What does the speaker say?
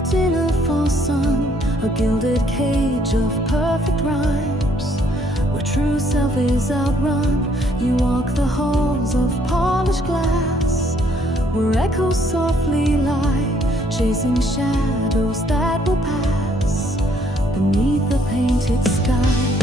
Trapped in a false sun, a gilded cage of perfect rhymes, where true self is outrun. You walk the halls of polished glass, where echoes softly lie, chasing shadows that will pass beneath the painted sky.